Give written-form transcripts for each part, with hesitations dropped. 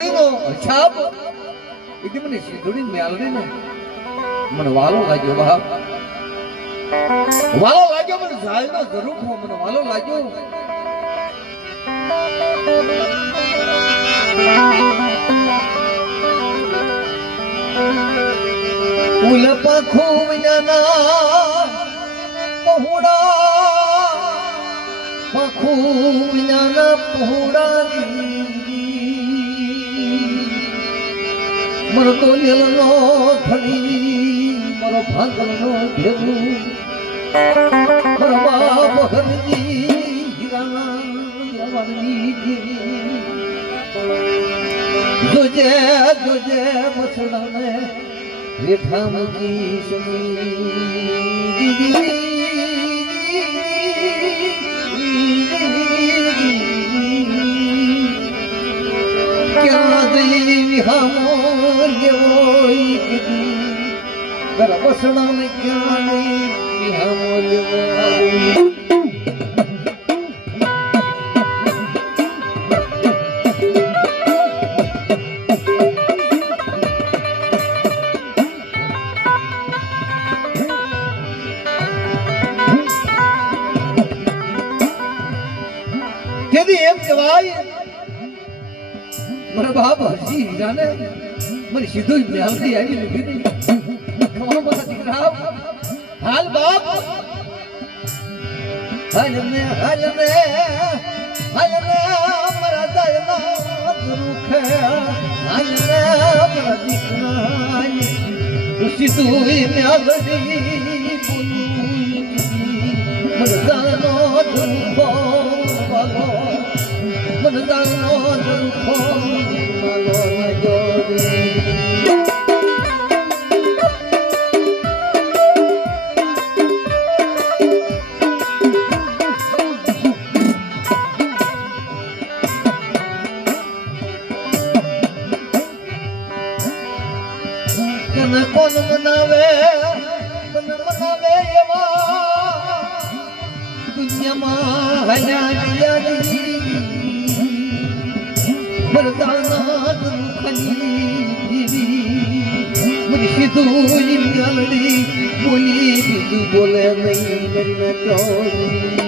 છાપ એટલે મને સીધુડી મેલડી ને મને વાલો લાગ્યો બાપ વાલો લાગ્યો મને ઝાલનો જરૂર મને વાલો લાગ્યો ફૂલ પાખો વિનાના પહોળા પાખો વિનાના પહોળા મરો તો યલનો ધણી મરો ભાગલનો ભેગું મરો બાપ હરજી હીરાના યવરની દેવી જોજે જોજે મસડાને રેઠા મૂકી સમી ક્યાં જઈ હામો લેવોઈ કીધી તારા બસડાને ક્યાં જઈ હામો લેવોઈ એમ કહેવાય મારા બાપ હજી હીરાને મને સીધું મેલડી આવી લીધી ખમા મારા દીકરા હાલ બાપ હાલ મે મારા દયના દુખે હાલ મે મારા દીકરા સીધું મેલડી મને દાનો દુખો મને દાનો દુખો માલો જોડી તને કોણ મનાવે એવા દુનિયામાં હલ્યા મરદાના દુખની મુझे સીધું મેલડી બોલી બીજું બોલે નહીં કરીને ચોરી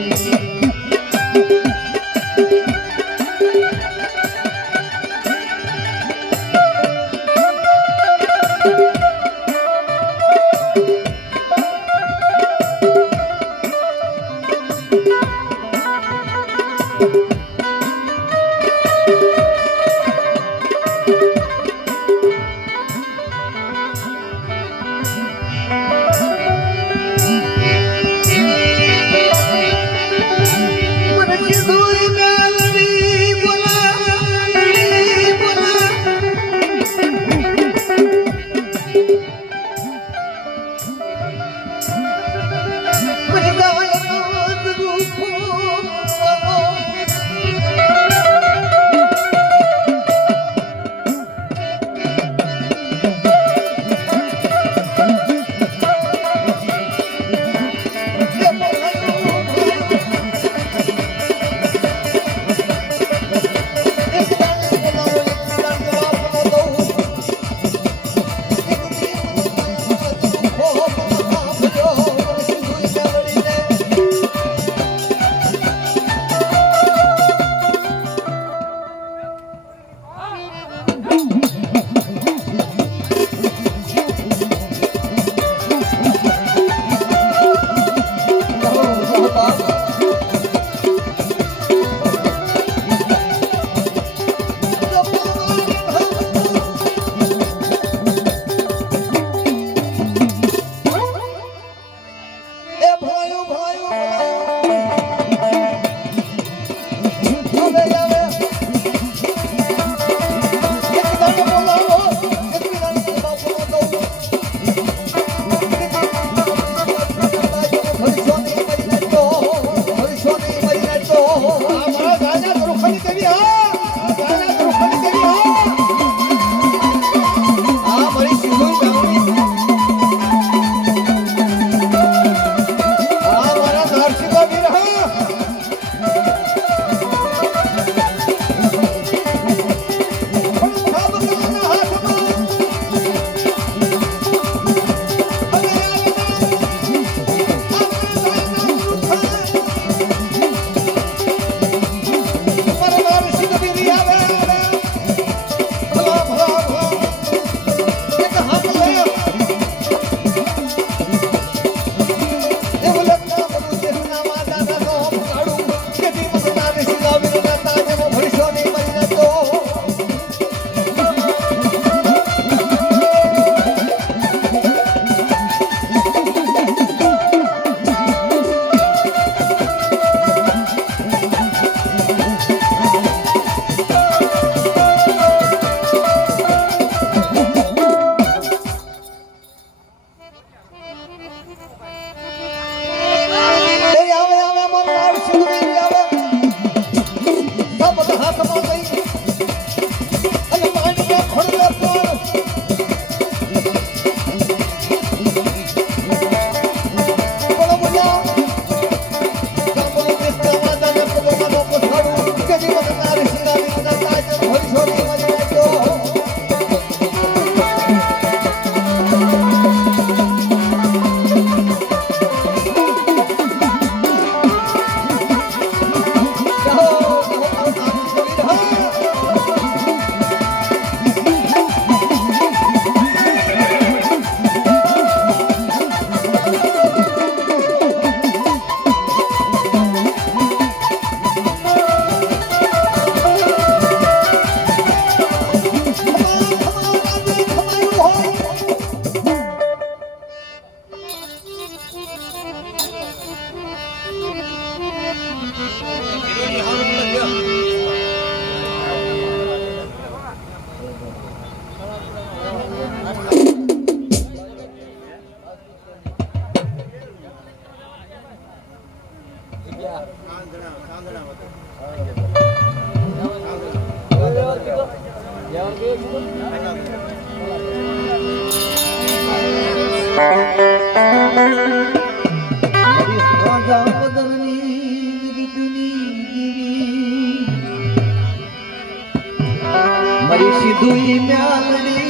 મારી સીધુઈ મ્યાલડી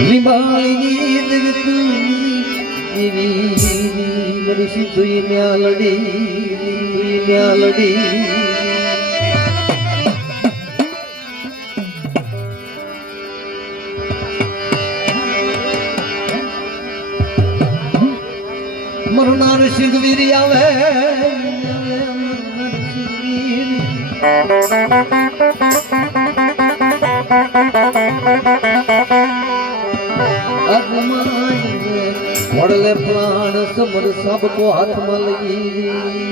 લીંબાળી જગતુની દેવી મારી સીધુઈ મ્યાલડી મરનાર સિંગવીરી આવે વડલે પ્રાણ સમર સબકો હાથમાં લઈ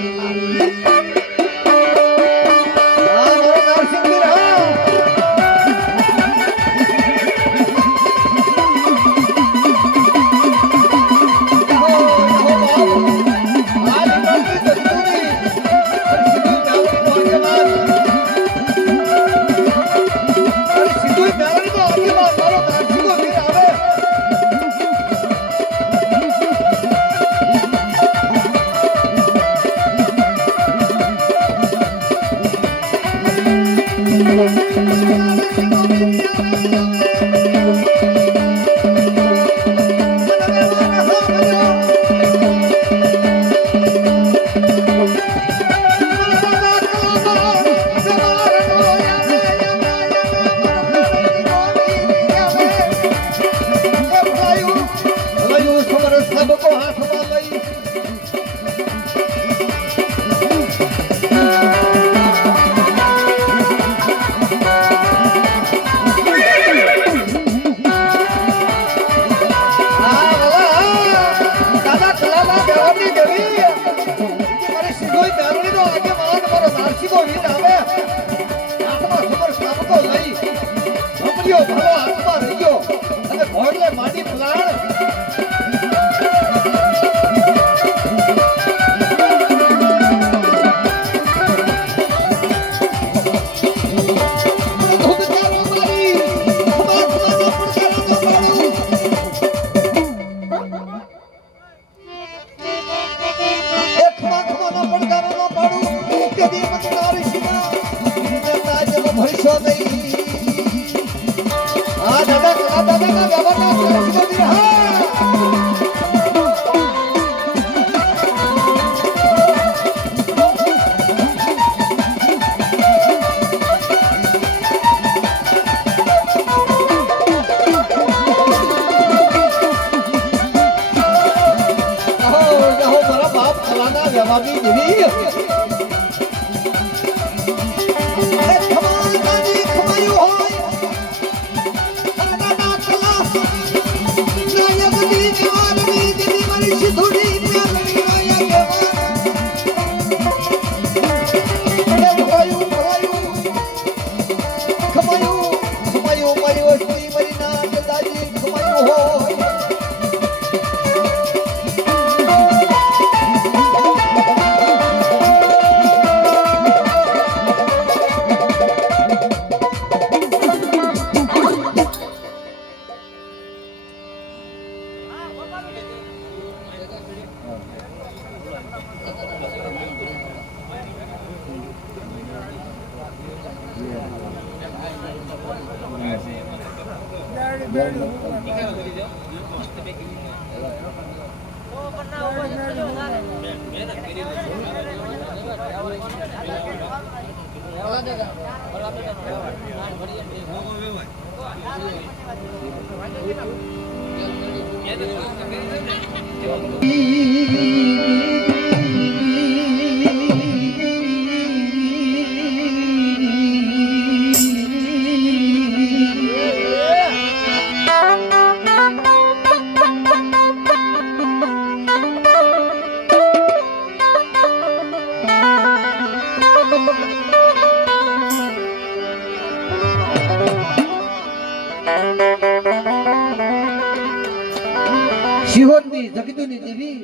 શિહોરની જગદુની દેવી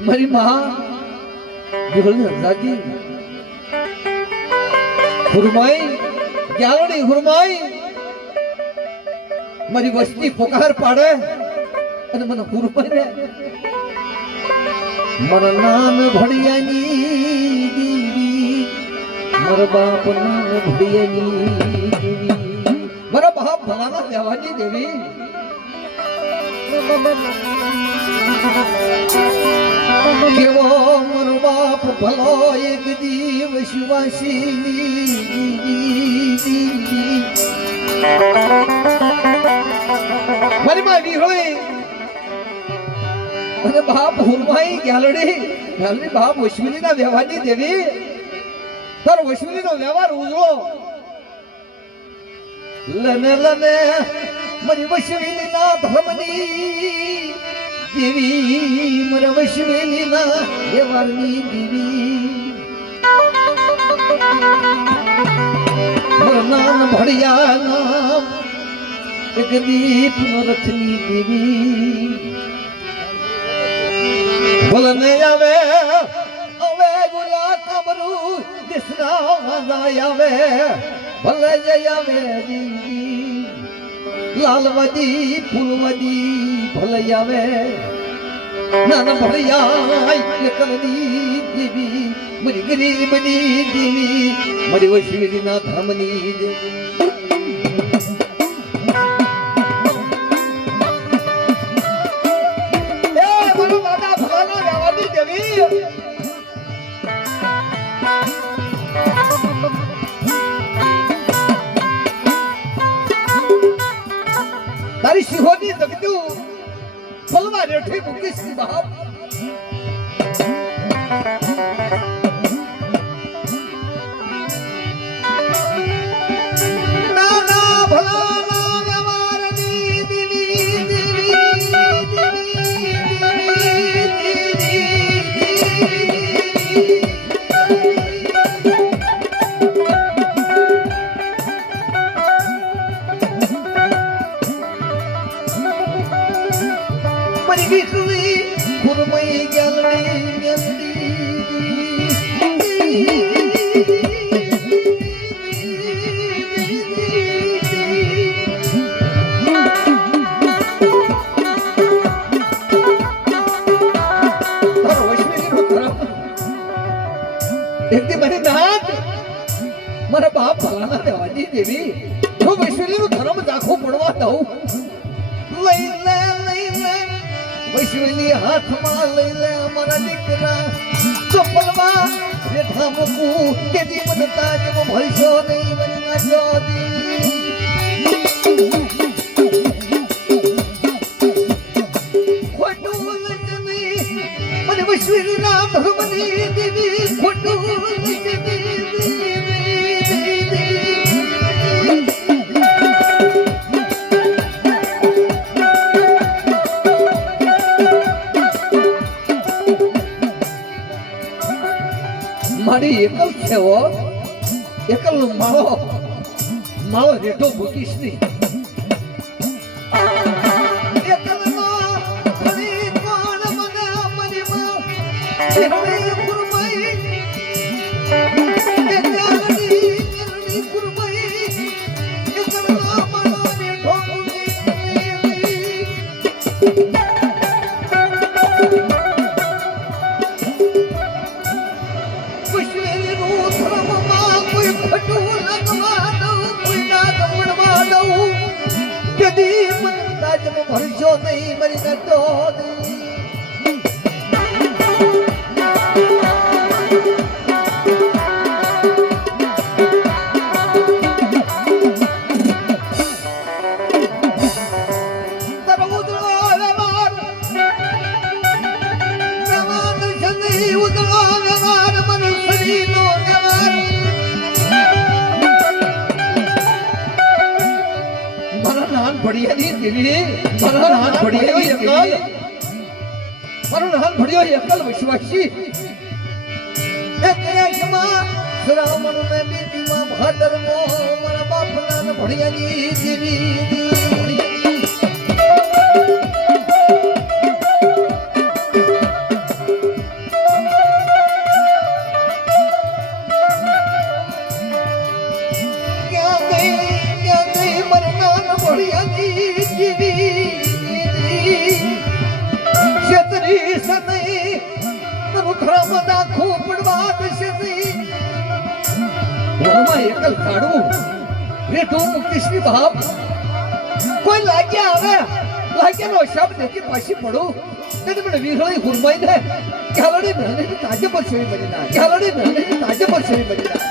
મારી માં બોલે રાજી હુરમાઈ ગ્યાલણી હુરમાઈ મારી વસ્તી પુકાર પાડે અને મને હુરમાઈ ને મારા નામ ભડિયાની દેવી મારા બાપ નામ ભડિયાની દેવી મારા બાપ ભલાના દેવાની દેવી કેવો મારો બાપ ભલો એક દિવસ વાસી મારી માવી હોય અને બાપ હુરમાઈ ગ્યાલડી બાપ વૈશ્વિની ના વ્યવહારની દેવી તાર વૈશ્વિની નો વ્યવહાર ઉજળો લને લને મારી વૈશ્વિની ના ધર્મની દેવી મારા વૈશ્વિની ના વ્યવહારની દેવી મારા નામ ભડિયા નામ એક દીપ નો રથની દેવી ભલને આવે હવે ગુલા કમરું દિસના વાંધા આવે ભલે જય આવે દેવી લાલવદી ફૂલવદી ભલે આવે નાના ભડિયા એકલની દેવી મારી ગરીબની દેવી મારી વૈશ્વિની ના ધર્મની દેવી તારી સિંહોની જગતું ફલવા રેઠી મૂકીશ બાપ નાના ભલાના વ્યવહારની દેવી મારી વિકલી હુરમાઈ ગ્યાલણી એકદી મને નાથ મારા બાપ ભલાના દેવાની દેવી હું વૈશ્વલી નું ધર્મ દાખો પડવા દઉં લઈ લે વૈશ્વલી હાથમાં લઈ લે મારા દીકરા ચપ્પલમાં રેઠા મૂકું તેથી મને તાજમાં ભરશો નહીં મને નાચો ખોટું મને વૈશ્વલી ના ધર્મની દેવી ખોટું મારી એકલ છે એકલ નો માળો રેટો મૂકીશ નહીં ભરશો નહીં મરી નતો ભડિયાની દેવી મારો નામ ભડિયાની દેવી મારો નામ ભડિયો એકલ વિશ્વાસી એક આંખમાં શ્રાવણ મે બીતીમાં ભાદરમો મારા બાપના ભડિયાની દેવી ધર્મ દાખું પડવા દશે નહીં વનમાં એકલ કાઢવું રેઠું મુક્તિશ્રી બાપ કોઈ લાગ્યા આવે લાગ્યાનો શબ્દ નથી પાછી પડું તેને મને વિહળી હુરમાઈ દે ક્યાલડી બહેને તાજે પર સેવી બની ના ક્યાલડી બહેને તાજે પર સેવી બની ના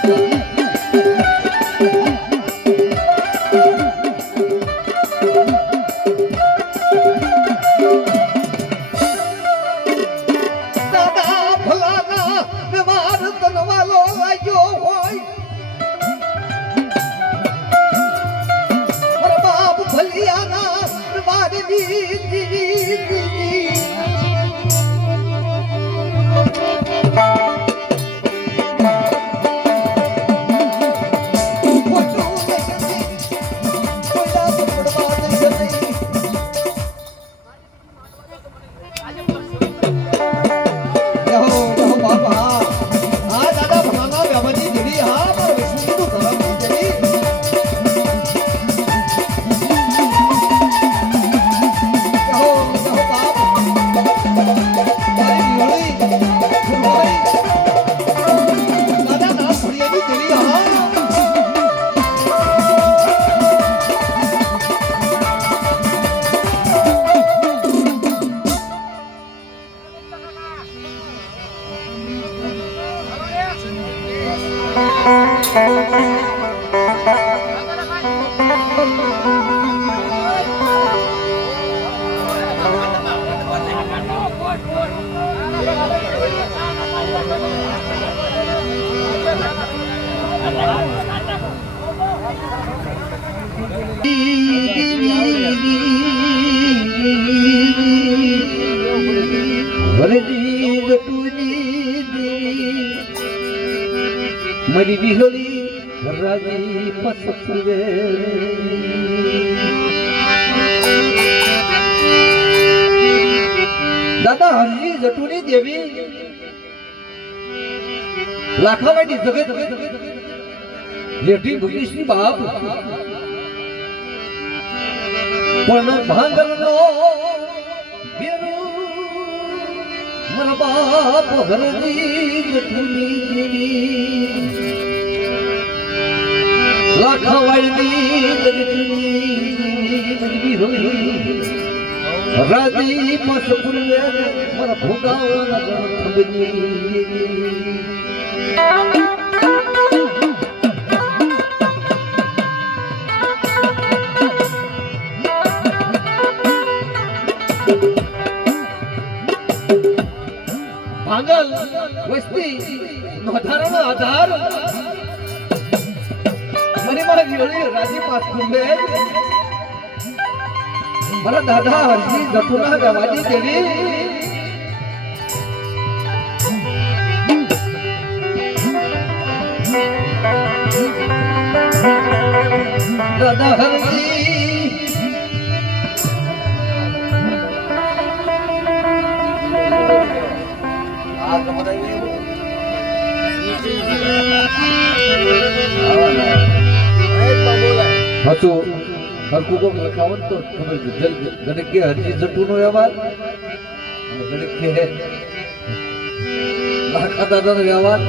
મરી વિહળી રાજી પસવે દાદા હરજી જટુની દેવી લાખાવાડી જગત જેઠી ભગીશની બાપ પણ ભાંગલનો બેરો મારા બાપ હરજી જટુની દેવી લાખાવાડી જગતની હોઈ રાજી મસપુરે મારા ભોગાવાના થબની ભાંગલ વસ્તી નોધારાનો આધાર મને મારા વિયોળી રાજી પાથુંબે મારા દાદા હરજી જટુના ગવાજી દેવી દાદા હરજી હતો હરકુ કોક લખાવત તો ખબર ગણક કે હરજી જટુનો વ્યવહાર અને ગણક કે લાખા દાદાનો વ્યવહાર